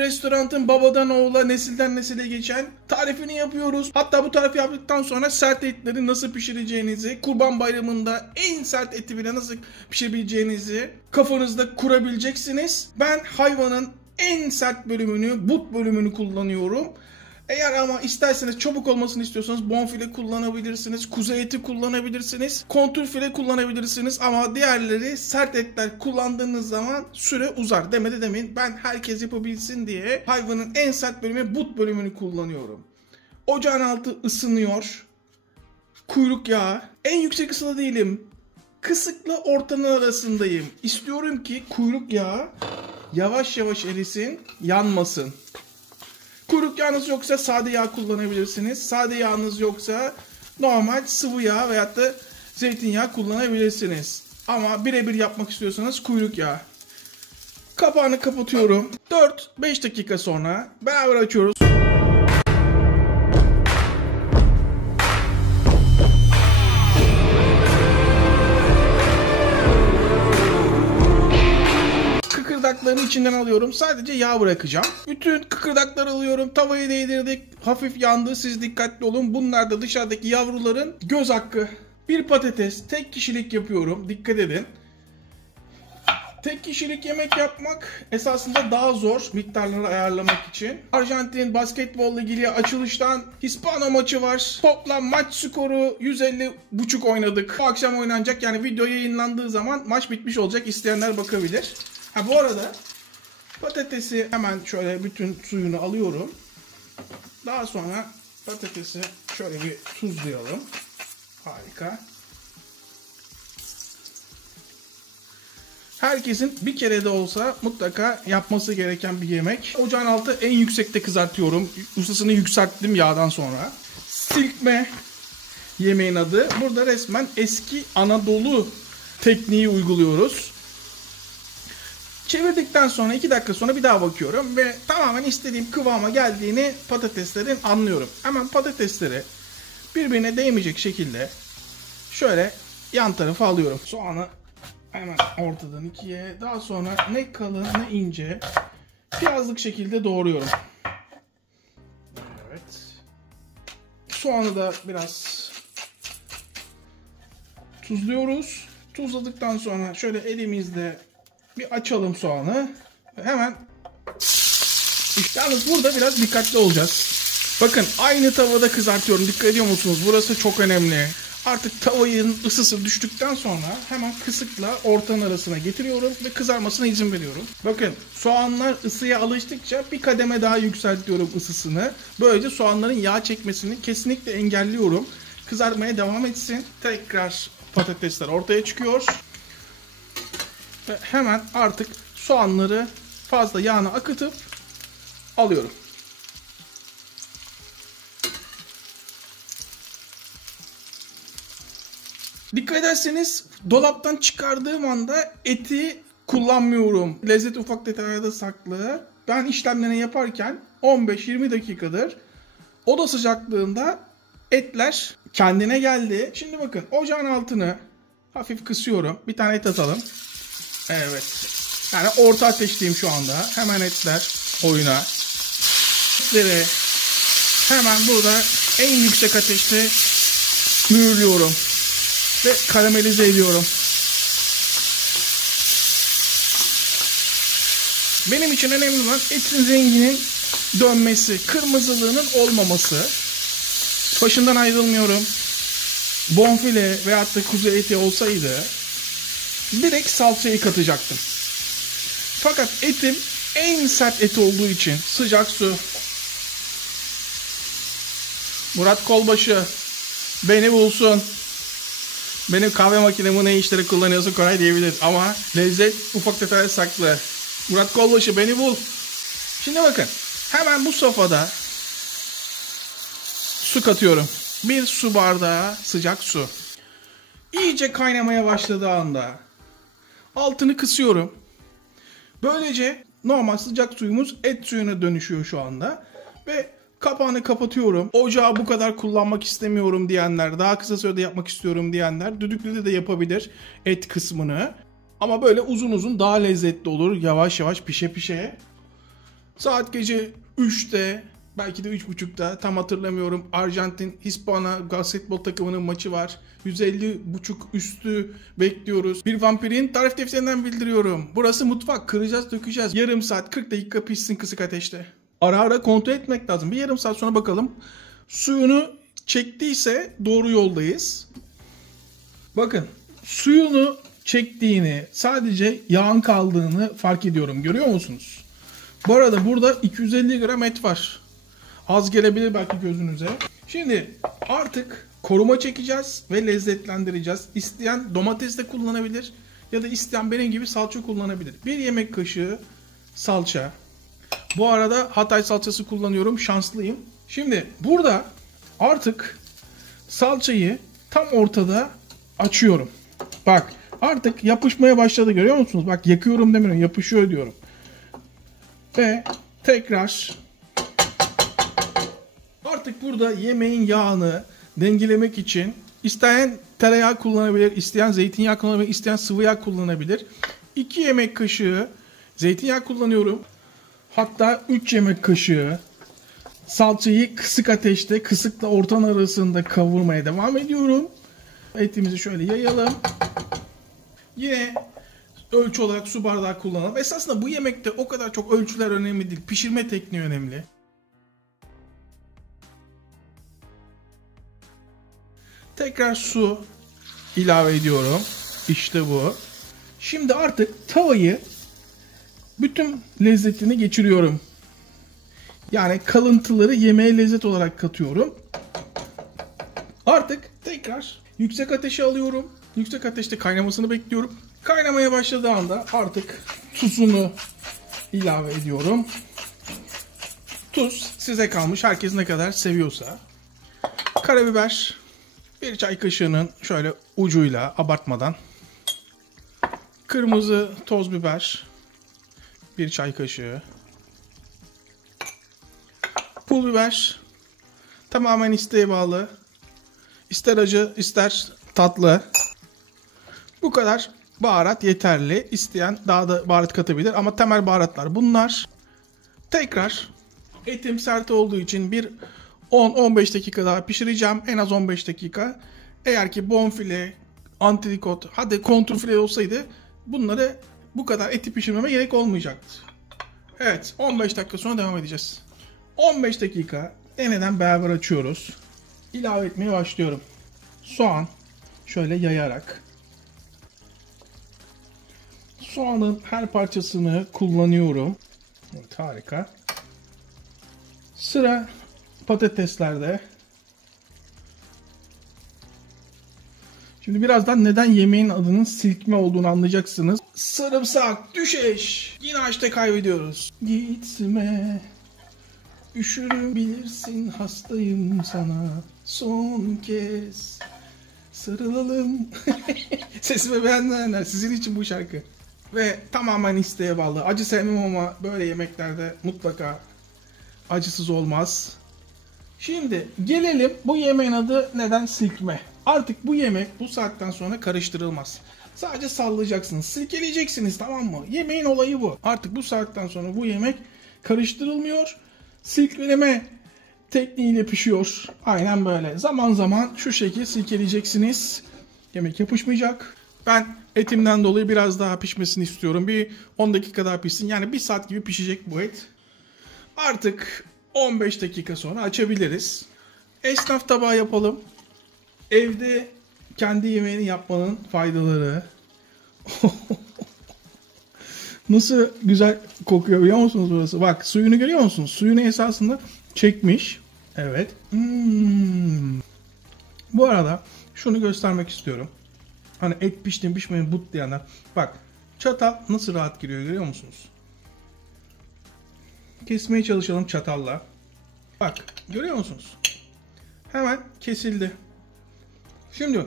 restoranın babadan oğula, nesilden nesile geçen tarifini yapıyoruz. Hatta bu tarifi yaptıktan sonra sert etleri nasıl pişireceğinizi, Kurban Bayramı'nda en sert eti bile nasıl pişirebileceğinizi kafanızda kurabileceksiniz. Ben hayvanın en sert bölümünü, but bölümünü kullanıyorum. Eğer ama isterseniz çabuk olmasını istiyorsanız bonfile kullanabilirsiniz, kuzu eti kullanabilirsiniz, kontrfile kullanabilirsiniz ama diğerleri sert etler kullandığınız zaman süre uzar. Demedi demeyin, ben herkes yapabilsin diye hayvanın en sert bölümü, but bölümünü kullanıyorum. Ocağın altı ısınıyor. Kuyruk yağı. En yüksek ısıda değilim. Kısıkla ortanın arasındayım. İstiyorum ki kuyruk yağı yavaş yavaş erisin, yanmasın. Kuyruk yağınız yoksa sade yağ kullanabilirsiniz. Sade yağınız yoksa normal sıvı yağ veyahut da zeytinyağı kullanabilirsiniz. Ama birebir yapmak istiyorsanız kuyruk yağı. Kapağını kapatıyorum. 4-5 dakika sonra beraber açıyoruz. Kıkırdaklarını içinden alıyorum. Sadece yağ bırakacağım. Bütün kıkırdakları alıyorum. Tavayı değdirdik. Hafif yandı. Siz dikkatli olun. Bunlar da dışarıdaki yavruların göz hakkı. Bir patates. Tek kişilik yapıyorum. Dikkat edin. Tek kişilik yemek yapmak esasında daha zor miktarları ayarlamak için. Arjantin basketbolla ilgili açılıştan Hispano maçı var. Toplam maç skoru 150,5 oynadık. Bu akşam oynanacak, yani video yayınlandığı zaman maç bitmiş olacak. İsteyenler bakabilir. Bu arada patatesi hemen şöyle bütün suyunu alıyorum. Daha sonra patatesi şöyle bir tuzlayalım. Harika. Herkesin bir kere de olsa mutlaka yapması gereken bir yemek. Ocağın altı en yüksekte kızartıyorum. Ustasını yükselttim yağdan sonra. Silkme yemeğin adı. Burada resmen eski Anadolu tekniği uyguluyoruz. Çevirdikten sonra 2 dakika sonra bir daha bakıyorum ve tamamen istediğim kıvama geldiğini patateslerin anlıyorum. Hemen patatesleri birbirine değmeyecek şekilde şöyle yan tarafa alıyorum. Soğanı hemen ortadan ikiye, daha sonra ne kalın ne ince piyazlık şekilde doğruyorum. Evet. Soğanı da biraz tuzluyoruz. Tuzladıktan sonra şöyle elimizde bir açalım soğanı. Hemen. Yalnız burada biraz dikkatli olacağız. Bakın aynı tavada kızartıyorum. Dikkat ediyor musunuz? Burası çok önemli. Artık tavanın ısısı düştükten sonra hemen kısıkla ortanın arasına getiriyorum ve kızarmasına izin veriyorum. Bakın soğanlar ısıya alıştıkça bir kademe daha yükseltiyorum ısısını. Böylece soğanların yağ çekmesini kesinlikle engelliyorum. Kızarmaya devam etsin. Tekrar patatesler ortaya çıkıyor. Ve hemen artık soğanları fazla yağına akıtıp alıyorum. Dikkat ederseniz dolaptan çıkardığım anda eti kullanmıyorum. Lezzet ufak detaylarda saklı. Ben işlemlerini yaparken 15-20 dakikadır oda sıcaklığında etler kendine geldi. Şimdi bakın ocağın altını hafif kısıyorum. Bir tane et atalım. Evet. Yani orta ateşteyim şu anda. Hemen etler oyuna. Etleri hemen burada en yüksek ateşte mühürlüyorum. Ve karamelize ediyorum. Benim için önemli olan etin renginin dönmesi, kırmızılığının olmaması. Başından ayrılmıyorum. Bonfile veyahut da kuzu eti olsaydı direkt salçayı katacaktım. Fakat etim en sert et olduğu için sıcak su. Murat Kolbaşı beni bulsun. Benim kahve makinemi ne işlere kullanıyorsa Koray diyebilir. Ama lezzet ufak detayda saklı. Murat Kolbaşı beni bul. Şimdi bakın. Hemen bu sofrada su katıyorum. 1 su bardağı sıcak su. İyice kaynamaya başladığı anda altını kısıyorum. Böylece normal sıcak suyumuz et suyuna dönüşüyor şu anda. Ve kapağını kapatıyorum. Ocağı bu kadar kullanmak istemiyorum diyenler, daha kısa sürede yapmak istiyorum diyenler düdüklüde de yapabilir et kısmını. Ama böyle uzun uzun daha lezzetli olur. Yavaş yavaş pişe pişe. Saat gece 3'te, belki de 3.30'da, tam hatırlamıyorum. Arjantin Hispana basketbol takımının maçı var. 150.5 üstü bekliyoruz. Bir vampirin tarif defterinden bildiriyorum. Burası mutfak. Kıracağız, dökeceğiz. Yarım saat 40 dakika pişsin kısık ateşte. Ara ara kontrol etmek lazım. Bir yarım saat sonra bakalım. Suyunu çektiyse doğru yoldayız. Bakın, suyunu çektiğini, sadece yağın kaldığını fark ediyorum. Görüyor musunuz? Bu arada burada 250 gram et var. Az gelebilir belki gözünüze. Şimdi artık koruma çekeceğiz ve lezzetlendireceğiz. İsteyen domates de kullanabilir ya da isteyen benim gibi salça kullanabilir. 1 yemek kaşığı salça. Bu arada Hatay salçası kullanıyorum. Şanslıyım. Şimdi burada artık salçayı tam ortada açıyorum. Bak artık yapışmaya başladı, görüyor musunuz? Bak yakıyorum demiyorum, yapışıyor diyorum. Ve tekrar artık burada yemeğin yağını dengelemek için isteyen tereyağı kullanabilir, isteyen zeytinyağı kullanabilir, isteyen sıvı yağ kullanabilir. 2 yemek kaşığı zeytinyağı kullanıyorum. Hatta 3 yemek kaşığı salçayı kısık ateşte, kısıkla orta arasında kavurmaya devam ediyorum. Etimizi şöyle yayalım. Yine ölçü olarak su bardağı kullanalım. Esasında bu yemekte o kadar çok ölçüler önemli değil. Pişirme tekniği önemli. Tekrar su ilave ediyorum. İşte bu. Şimdi artık tavayı bütün lezzetini geçiriyorum. Yani kalıntıları yemeğe lezzet olarak katıyorum. Artık tekrar yüksek ateşe alıyorum. Yüksek ateşte kaynamasını bekliyorum. Kaynamaya başladığı anda artık tuzunu ilave ediyorum. Tuz size kalmış, herkes ne kadar seviyorsa. Karabiber 1 çay kaşığının şöyle ucuyla, abartmadan. Kırmızı toz biber 1 çay kaşığı. Pul biber tamamen isteğe bağlı. İster acı, ister tatlı. Bu kadar baharat yeterli. İsteyen daha da baharat katabilir ama temel baharatlar bunlar. Tekrar etim sert olduğu için bir 10-15 dakika daha pişireceğim. En az 15 dakika. Eğer ki bonfile, antrikot, hadi kontrfile olsaydı bunları bu kadar eti pişirmeme gerek olmayacaktı. Evet, 15 dakika sonra devam edeceğiz. 15 dakika deneden beraber açıyoruz. İlave etmeye başlıyorum. Soğan şöyle yayarak. Soğanın her parçasını kullanıyorum. Evet, harika. Sıra patateslerde. Şimdi birazdan neden yemeğin adının silkme olduğunu anlayacaksınız. Sarımsak, düşeş. Yine açta kaybediyoruz. Gitme. Üşürüm bilirsin, hastayım sana. Son kez sarılalım. Sesimi beğenenler, sizin için bu şarkı. Ve tamamen isteğe bağlı. Acı sevmem ama böyle yemeklerde mutlaka acısız olmaz. Şimdi gelelim, bu yemeğin adı neden silkme? Artık bu yemek bu saatten sonra karıştırılmaz. Sadece sallayacaksınız, silkeleyeceksiniz, tamam mı? Yemeğin olayı bu. Artık bu saatten sonra bu yemek karıştırılmıyor. Silkeleme tekniğiyle pişiyor. Aynen böyle. Zaman zaman şu şekilde silkeleyeceksiniz. Yemek yapışmayacak. Ben etimden dolayı biraz daha pişmesini istiyorum. Bir 10 dakika daha pişsin. Yani 1 saat gibi pişecek bu et. Artık 15 dakika sonra açabiliriz. Esnaf tabağı yapalım. Evde kendi yemeğini yapmanın faydaları. Nasıl güzel kokuyor biliyor musunuz burası? Bak suyunu görüyor musunuz? Suyunu esasında çekmiş. Evet. Bu arada şunu göstermek istiyorum. Hani et pişti mi pişmedi but diyenler. Bak çatal nasıl rahat giriyor görüyor musunuz? Kesmeye çalışalım çatalla. Bak görüyor musunuz? Hemen kesildi. Şimdi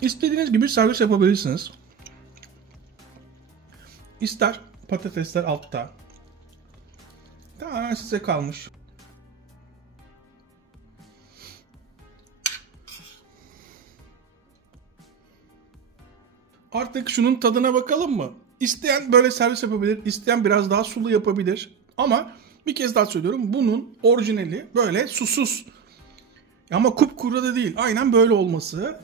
istediğiniz gibi servis yapabilirsiniz. İster patatesler altta. Tamamen size kalmış. Artık şunun tadına bakalım mı? İsteyen böyle servis yapabilir, isteyen biraz daha sulu yapabilir. Ama bir kez daha söylüyorum, bunun orijinali böyle susuz. Ama kupkuru da değil. Aynen böyle olması.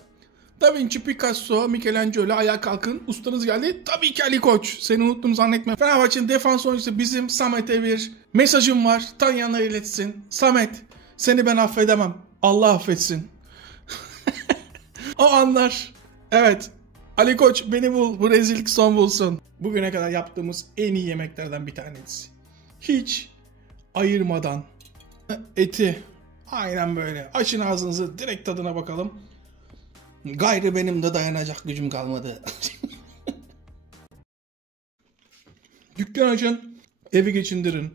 Da Vinci, Picasso, Michelangelo, ayağa kalkın. Ustanız geldi. Tabii ki Ali Koç. Seni unuttum zannetme. Fenerbahçe'nin defans oyuncusu bizim Samet'e bir mesajım var. Tanıyanlar iletsin. Samet, seni ben affedemem. Allah affetsin. O anlar. Evet. Ali Koç beni bul. Bu rezillik son bulsun. Bugüne kadar yaptığımız en iyi yemeklerden bir tanesi. Hiç ayırmadan eti. Aynen böyle. Açın ağzınızı, direkt tadına bakalım. Gayrı benim de dayanacak gücüm kalmadı. Dükkan açın, evi geçindirin.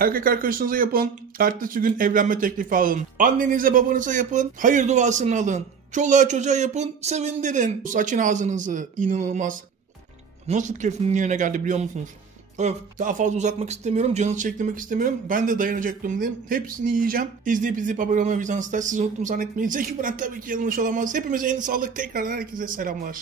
Erkek arkadaşınıza yapın, ertesi gün evlenme teklifi alın. Annenize babanıza yapın, hayır duasını alın. Çoluğa çocuğa yapın, sevindirin. Açın ağzınızı, inanılmaz. Nasıl keyfimin yerine geldi biliyor musunuz? Öf, daha fazla uzatmak istemiyorum, canınızı çektirmek istemiyorum. Ben de dayanacak durumdayım. Hepsini yiyeceğim. İzleyip abone olmayı, vicdanınızda sizi unuttum zannetmeyin. Zeki Brand tabii ki yanlış olamaz. Hepimize en sağlık, tekrardan herkese selamlar.